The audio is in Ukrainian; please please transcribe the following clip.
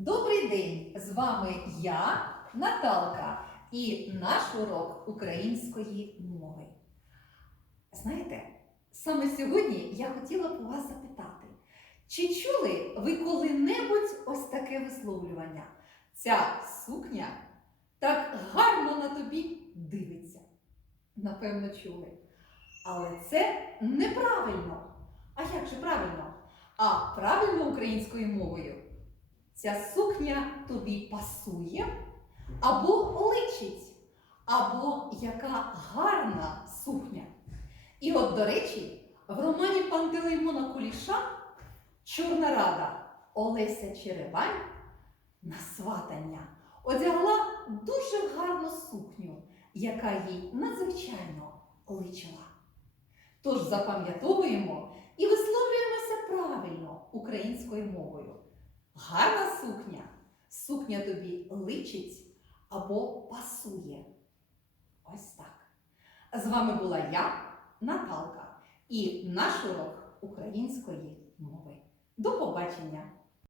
Добрий день! З вами я, Наталка, і наш урок української мови. Знаєте, саме сьогодні я хотіла б у вас запитати, чи чули ви коли-небудь ось таке висловлювання? Ця сукня так гарно на тобі дивиться. Напевно, чули. Але це неправильно. А як же правильно? А правильно українською мовою. Ця сукня тобі пасує або личить, або яка гарна сукня. І от, до речі, в романі Пантелеймона Куліша Чорна рада Олеся Черевань на сватання одягла дуже гарну сукню, яка їй надзвичайно личила. Тож запам'ятовуємо і висловлюємося правильно українською мовою. Гарна сукня, сукня тобі личить або пасує. Ось так. З вами була я, Наталка, і наш урок української мови. До побачення!